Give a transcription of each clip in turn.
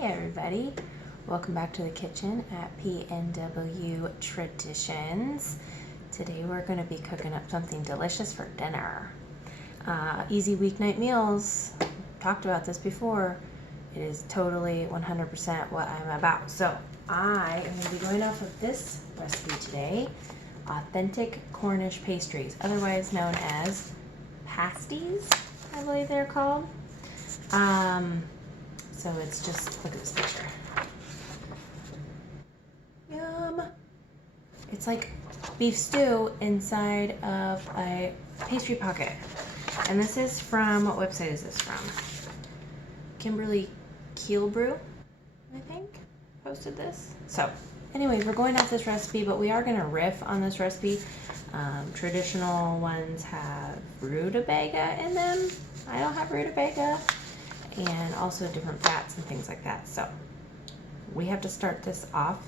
Hey everybody, welcome back to the kitchen at PNW Traditions. Today we're going to be cooking up something delicious for dinner. Easy weeknight meals. Talked about this before. It is totally 100% what I'm about. So I am going to be going off of this recipe today. Authentic Cornish pastries, otherwise known as pasties, I believe they're called. So it's just, look at this picture. Yum! It's like beef stew inside of a pastry pocket. And this is from, what website is this from? Kimberly Keelbrew, I think, posted this. So, anyways, we're going off this recipe, but we are going to riff on this recipe. Traditional ones have rutabaga in them. I don't have rutabaga. And also different fats and things like that. So we have to start this off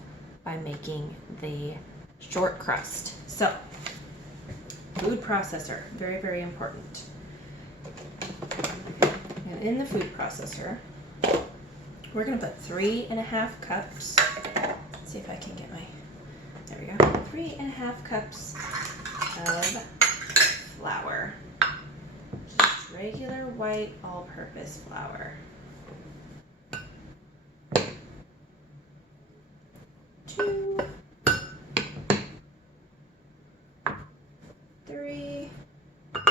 by making the short crust. So food processor, very, very important. And in the food processor, we're gonna put 3.5 cups. Let's see if I can get my, there we go. 3.5 cups of flour. Regular white all-purpose flour. 2, 3 and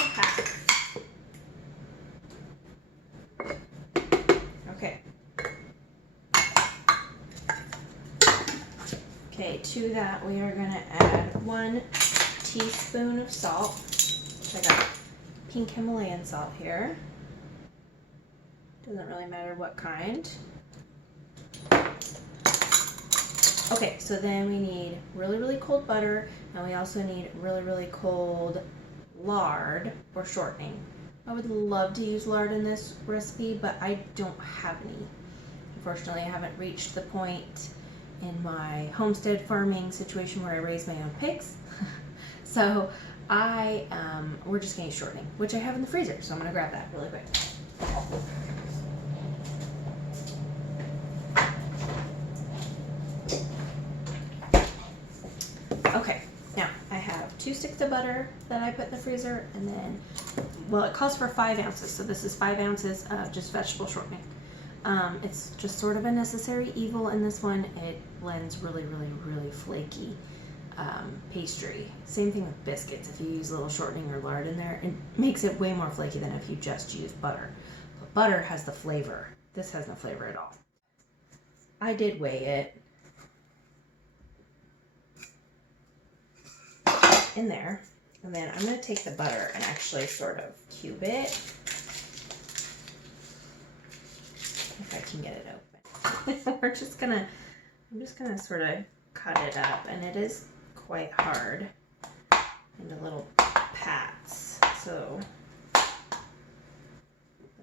a half. Okay. Okay, to that we are going to add 1 teaspoon of salt. I got pink Himalayan salt here. Doesn't really matter what kind. Okay, so then we need really, really cold butter, and we also need really, really cold lard or shortening. I would love to use lard in this recipe, but I don't have any. Unfortunately, I haven't reached the point in my homestead farming situation where I raise my own pigs. So we're just gonna use shortening, which I have in the freezer, so I'm gonna grab that really quick. Okay, now I have 2 sticks of butter that I put in the freezer, and then, well, it calls for 5 ounces, so this is 5 ounces of just vegetable shortening. It's just sort of a necessary evil in this one. It blends really, really, really flaky pastry. Same thing with biscuits. If you use a little shortening or lard in there, it makes it way more flaky than if you just use butter. But butter has the flavor. This has no flavor at all. I did weigh it in there, and then I'm going to take the butter and actually sort of cube it, if I can get it open. I'm just gonna sort of cut it up, and it is quite hard into little pats, so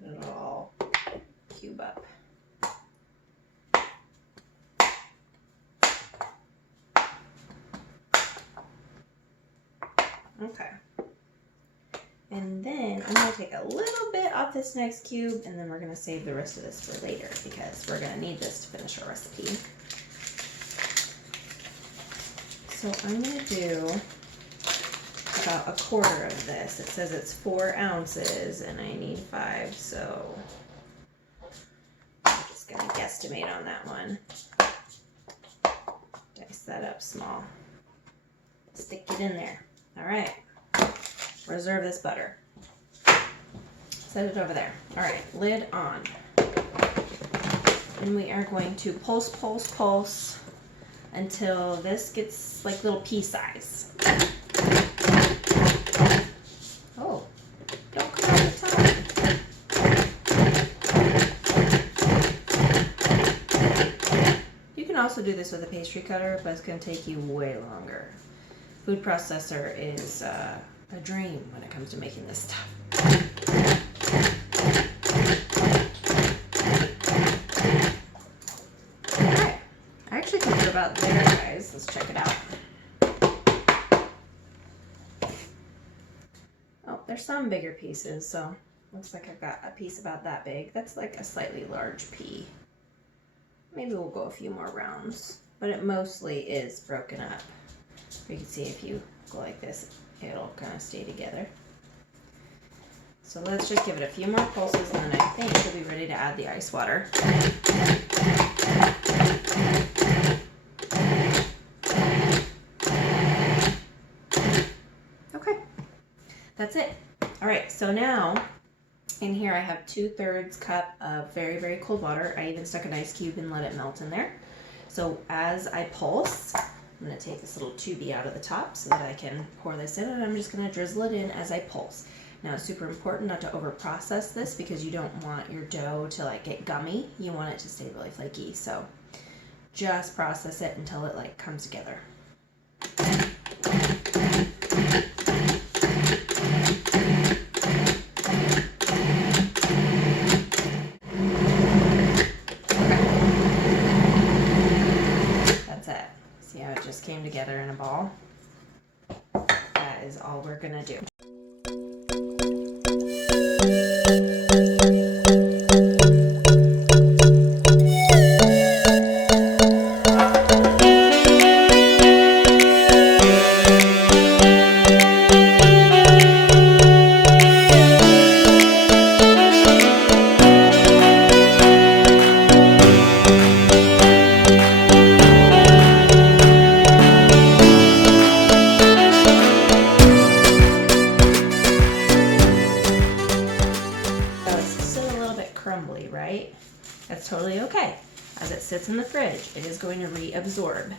it'll all cube up. Okay, and then I'm going to take a little bit off this next cube, and then we're going to save the rest of this for later because we're going to need this to finish our recipe. So I'm going to do about 1/4 of this. It says it's 4 ounces and I need 5, so I'm just going to guesstimate on that one. Dice that up small. Stick it in there. All right. Reserve this butter. Set it over there. All right, lid on. And we are going to pulse, pulse, pulse until this gets like little pea size. Oh, don't cut out the top. You can also do this with a pastry cutter, but it's going to take you way longer. Food processor is a dream when it comes to making this stuff. Alright, I actually think we're about there, guys. Let's check it out. Oh, there's some bigger pieces, so Looks like I've got a piece about that big. That's like a slightly large pea. Maybe we'll go a few more rounds, but it mostly is broken up. You can see if you go like this, it'll kind of stay together. So let's just give it a few more pulses and then I think we'll be ready to add the ice water. Okay, that's it. All right, so now in here I have 2/3 cup of very, very cold water. I even stuck an ice cube and let it melt in there. So as I pulse, I'm gonna take this little tubey out of the top so that I can pour this in, and I'm just gonna drizzle it in as I pulse. Now it's super important not to over process this because you don't want your dough to like get gummy. You want it to stay really flaky. So just process it until it like comes together. That's it. See how it just came together in a ball? That is all we're gonna do. Crumbly, right? That's totally okay. As it sits in the fridge, it is going to reabsorb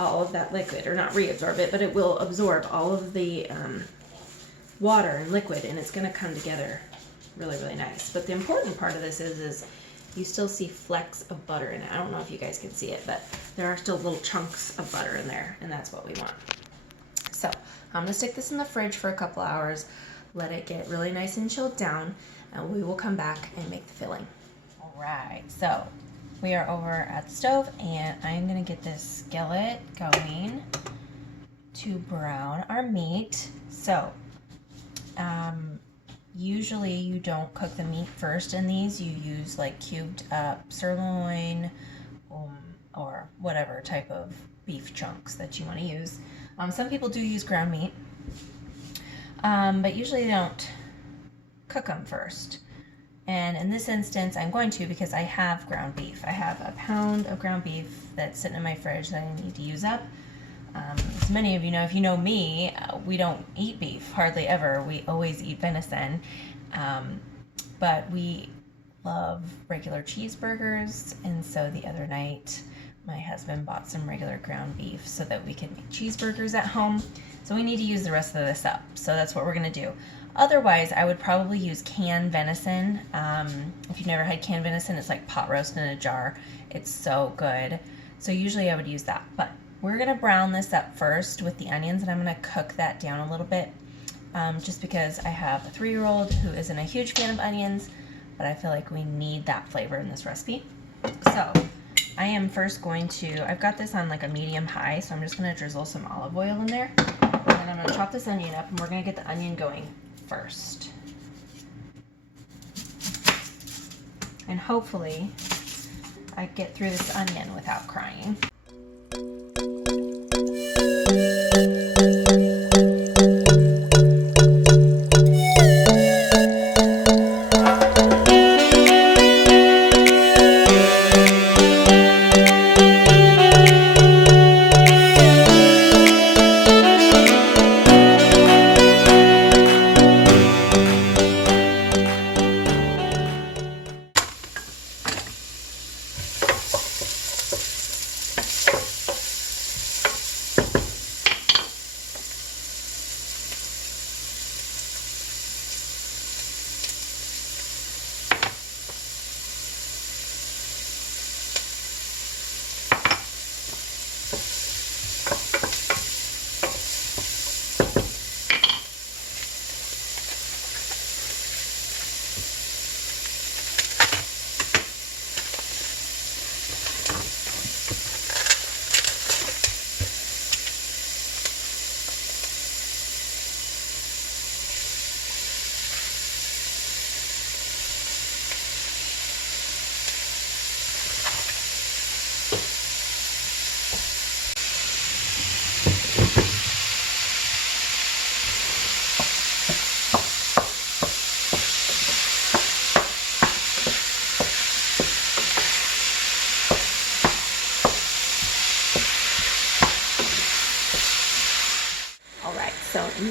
all of that liquid, or not reabsorb it, but it will absorb all of the water and liquid, and it's going to come together really, really nice. But the important part of this is you still see flecks of butter in it. I don't know if you guys can see it, but there are still little chunks of butter in there, and that's what we want. So I'm gonna stick this in the fridge for a couple hours, let it get really nice and chilled down, and we will come back and make the filling. All right, so we are over at the stove, and I'm gonna get this skillet going to brown our meat. So usually you don't cook the meat first in these. You use like cubed up sirloin or whatever type of beef chunks that you want to use. Some people do use ground meat, but usually they don't cook them first. And in this instance, I'm going to, because I have ground beef. I have a pound of ground beef that's sitting in my fridge that I need to use up. As many of you know, if you know me, we don't eat beef hardly ever. We always eat venison, but we love regular cheeseburgers. And so the other night, my husband bought some regular ground beef so that we can make cheeseburgers at home. So we need to use the rest of this up. So that's what we're gonna do. Otherwise, I would probably use canned venison. If you've never had canned venison, it's like pot roast in a jar. It's so good. So usually I would use that, but we're gonna brown this up first with the onions, and I'm gonna cook that down a little bit, just because I have a 3-year-old who isn't a huge fan of onions, but I feel like we need that flavor in this recipe. So I am first going to, I've got this on like a medium high, so I'm just gonna drizzle some olive oil in there, and then I'm gonna chop this onion up, and we're gonna get the onion going first. And hopefully I get through this onion without crying.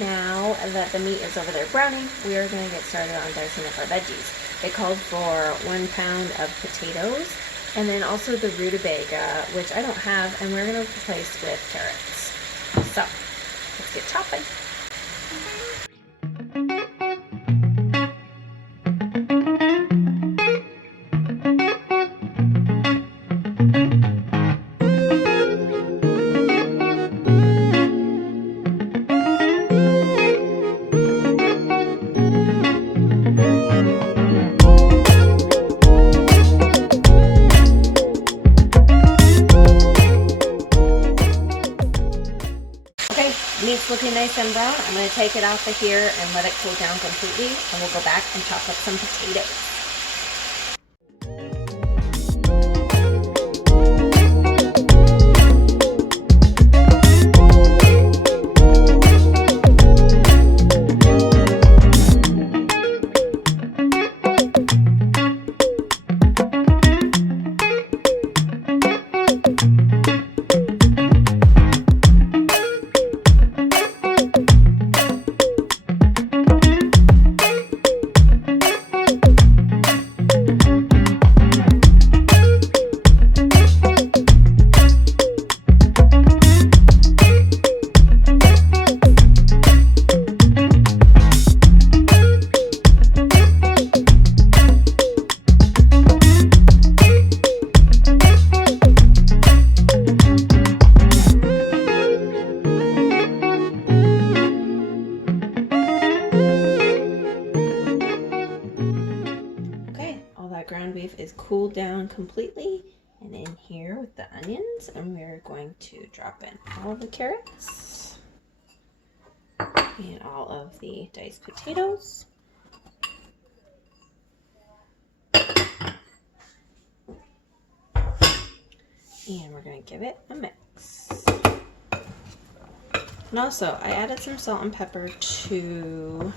now that the meat is over there browning, we are going to get started on dicing up our veggies. It called for 1 pound of potatoes and then also the rutabaga, which I don't have, and we're going to replace with carrots. So let's get chopping. Meat's looking nice and brown. I'm going to take it off of here and let it cool down completely, and we'll go back and chop up some potatoes. Ground beef is cooled down completely, and in here with the onions, and we're going to drop in all of the carrots and all of the diced potatoes. And we're going to give it a mix. And also, I added some salt and pepper to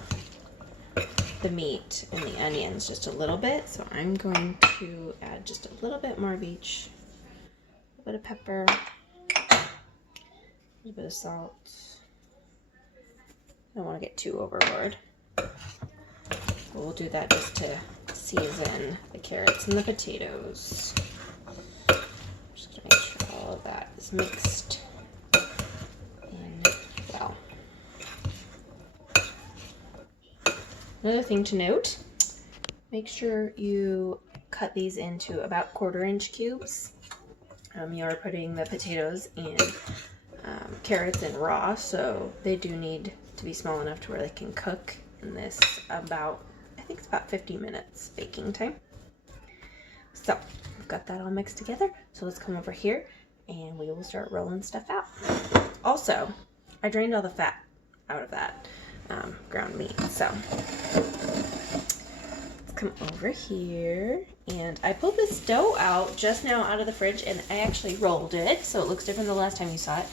the meat and the onions just a little bit, so I'm going to add just a little bit more of each. A little bit of pepper, a little bit of salt. I don't want to get too overboard. We'll do that just to season the carrots and the potatoes. Just to make sure all of that is mixed in well. Another thing to note, make sure you cut these into about 1/4-inch cubes. You are putting the potatoes and carrots in raw, so they do need to be small enough to where they can cook in this about, I think it's about 50 minutes baking time. So we've got that all mixed together, so let's come over here and we will start rolling stuff out. Also, I drained all the fat out of that ground meat, so let's come over here, and I pulled this dough out just now out of the fridge, and I actually rolled it so it looks different the last time you saw it.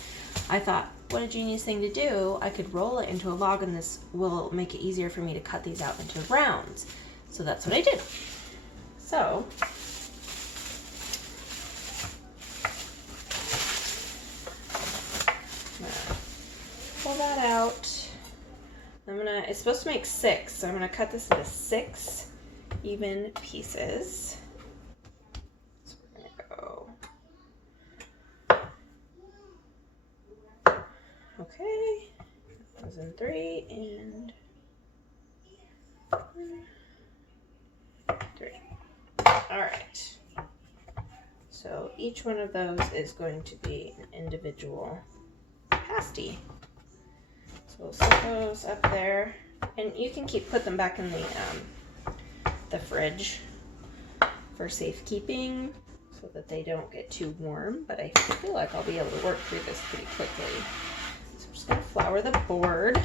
I thought, what a genius thing to do. I could roll it into a log, and this will make it easier for me to cut these out into rounds. So that's what I did. So pull that out. It's supposed to make 6, so I'm gonna cut this into 6 even pieces. So we're gonna go. Okay, that was in 3 and 3. All right. So each one of those is going to be an individual pasty. So we'll set those up there, and you can put them back in the fridge for safekeeping so that they don't get too warm, but I feel like I'll be able to work through this pretty quickly. So I'm just going to flour the board,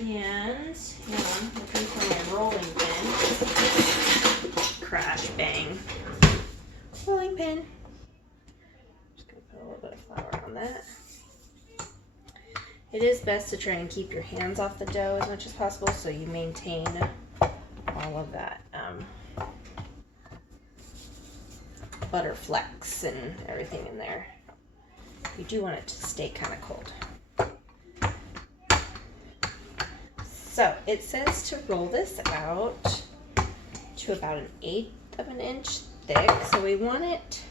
and looking for my rolling pin. Crash, bang. Rolling pin. Just going to put a little bit of flour on that. It is best to try and keep your hands off the dough as much as possible so you maintain all of that butter flecks and everything in there. You do want it to stay kind of cold. So it says to roll this out to about 1/8 of an inch thick. So we want it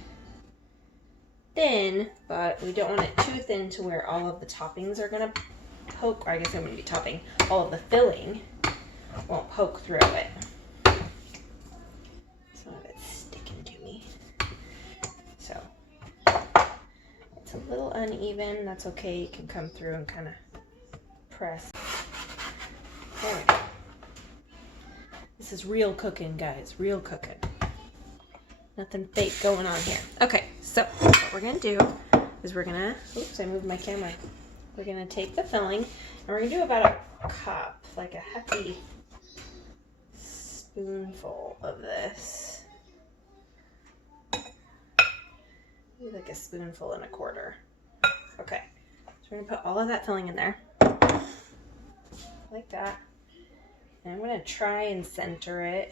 thin, but we don't want it too thin to where all of the toppings are gonna poke, or I guess it wouldn't be topping, all of the filling won't poke through it. Some of it's sticking to me. So it's a little uneven, that's okay. You can come through and kind of press. There we go. This is real cooking, guys, real cooking. Nothing fake going on here. Okay, so what we're gonna do is we're gonna, oops, I moved my camera. We're gonna take the filling and we're gonna do about a cup, like a hefty spoonful of this. Maybe like a spoonful and a quarter. Okay, so we're gonna put all of that filling in there, like that. And I'm gonna try and center it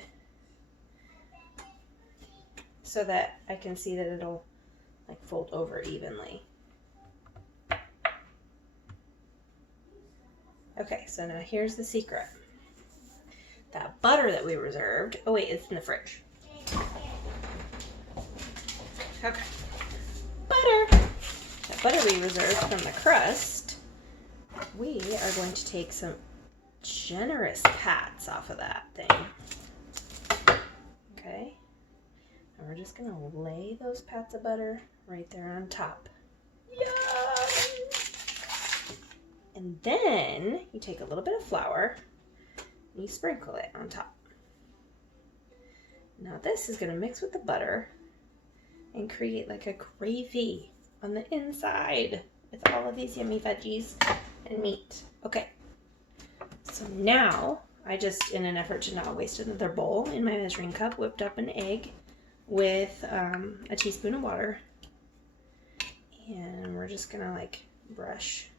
so that I can see that it'll like fold over evenly. Okay, so now here's the secret. That butter that we reserved, oh wait, it's in the fridge. Okay, butter. That butter we reserved from the crust, we are going to take some generous pats off of that thing. Okay. And we're just gonna lay those pats of butter right there on top. Yum! And then you take a little bit of flour and you sprinkle it on top. Now this is gonna mix with the butter and create like a gravy on the inside with all of these yummy veggies and meat. Okay, so now I just, in an effort to not waste another bowl, in my measuring cup, whipped up an egg with a teaspoon of water, and we're just gonna like brush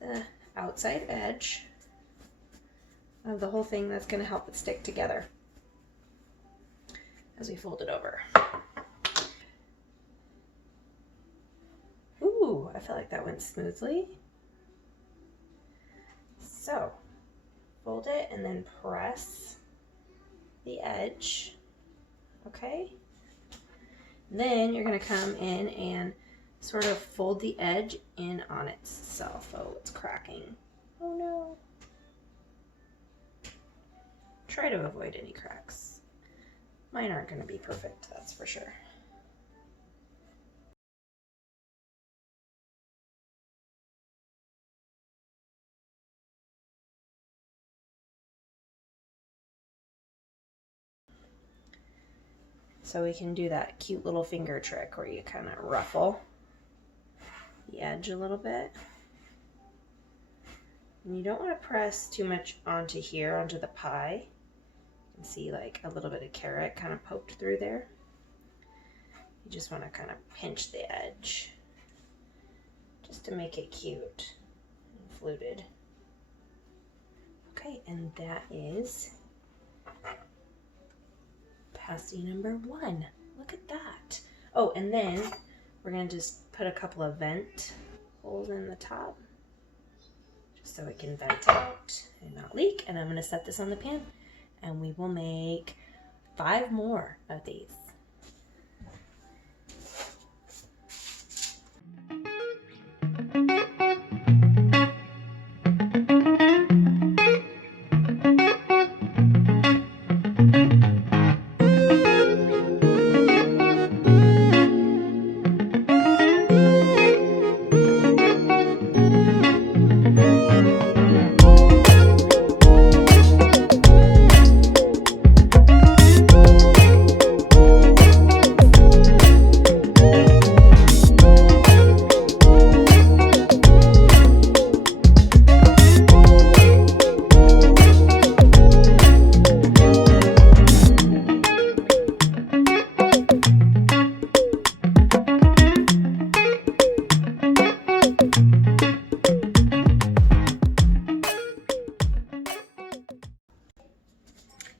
the outside edge of the whole thing. That's gonna help it stick together as we fold it over. Ooh, I feel like that went smoothly. So fold it and then press the edge. Okay, then you're going to come in and sort of fold the edge in on itself. Oh, it's cracking. Oh no. Try to avoid any cracks. Mine aren't going to be perfect, that's for sure. So we can do that cute little finger trick where you kind of ruffle the edge a little bit. And you don't want to press too much onto here, onto the pie. You can see like a little bit of carrot kind of poked through there. You just want to kind of pinch the edge just to make it cute and fluted. Okay, and that is pasty number 1. Look at that. Oh, and then we're going to just put a couple of vent holes in the top just so it can vent out and not leak. And I'm going to set this on the pan and we will make 5 more of these.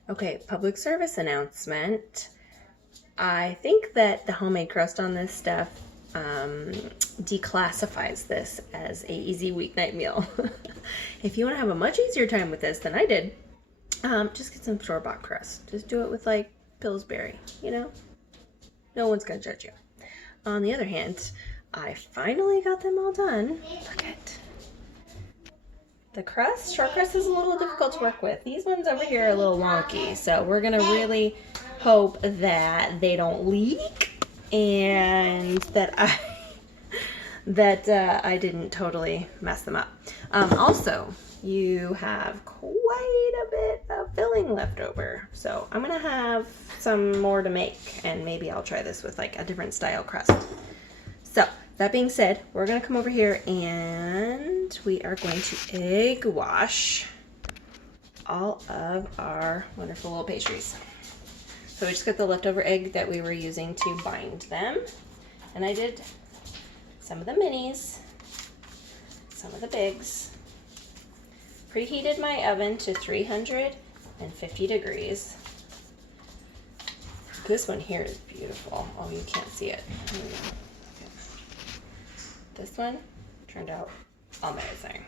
Okay, public service announcement. I think that the homemade crust on this stuff declassifies this as a easy weeknight meal. if you want to have a much easier time with this than I did, just get some store-bought crust. Just do it with like Pillsbury, you know? No one's gonna judge you. On the other hand, I finally got them all done. Look at the crust. Short crust is a little difficult to work with. These ones over here are a little wonky, so we're gonna really hope that they don't leak and that I didn't totally mess them up. Also, you have quite a bit of filling left over, so I'm gonna have some more to make, and maybe I'll try this with like a different style crust. So that being said, we're gonna come over here and we are going to egg wash all of our wonderful little pastries. So we just got the leftover egg that we were using to bind them, and I did some of the minis, some of the bigs. Preheated my oven to 350 degrees. This one here is beautiful. Oh, you can't see it. This one turned out amazing.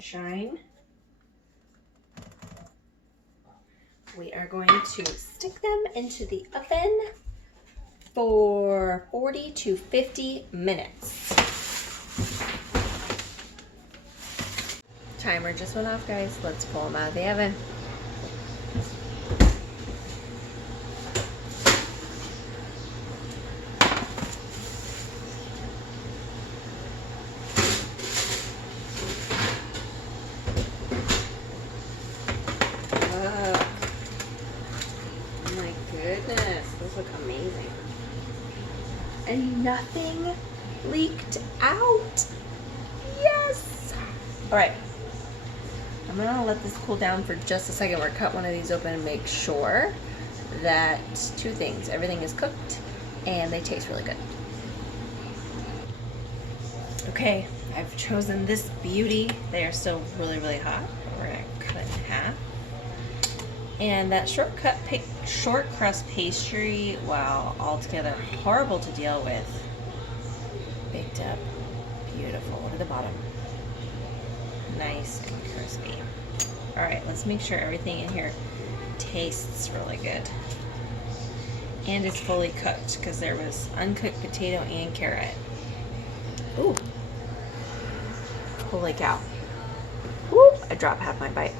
Shine. We are going to stick them into the oven for 40 to 50 minutes. Timer just went off, guys. Let's pull them out of the oven. Look amazing. And nothing leaked out. Yes. All right. I'm gonna let this cool down for just a second. We're cut one of these open and make sure that two things. Everything is cooked and they taste really good. Okay, I've chosen this beauty. They are still really, really hot. We're gonna cut it in half. And that short crust pastry, wow, altogether horrible to deal with. Baked up, beautiful. Look at the bottom. Nice and crispy. All right, let's make sure everything in here tastes really good. And it's fully cooked because there was uncooked potato and carrot. Ooh. Holy cow. Woo, I dropped half my bite.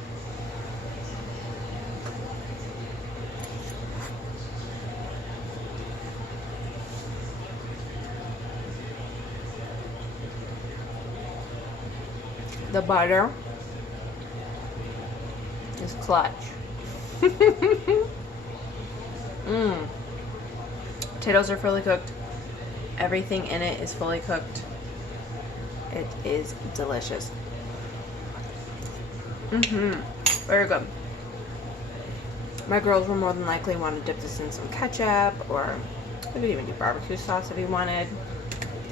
The butter is clutch. Potatoes are fully cooked. Everything in it is fully cooked. It is delicious. Very good. My girls will more than likely want to dip this in some ketchup, or we could even do barbecue sauce if you wanted.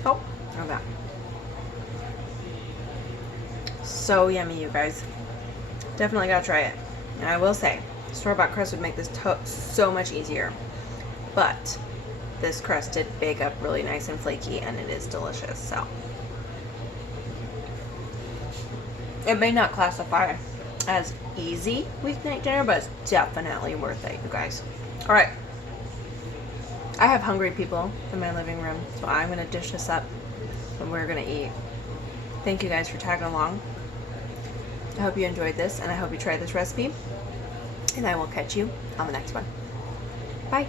Oh, look at that. So yummy, you guys. Definitely gotta try it. And I will say, store-bought crust would make this so much easier. But this crust did bake up really nice and flaky, and it is delicious. So it may not classify as easy weeknight dinner, but it's definitely worth it, you guys. All right. I have hungry people in my living room, so I'm gonna dish this up and we're gonna eat. Thank you guys for tagging along. I hope you enjoyed this, and I hope you try this recipe, and I will catch you on the next one. Bye.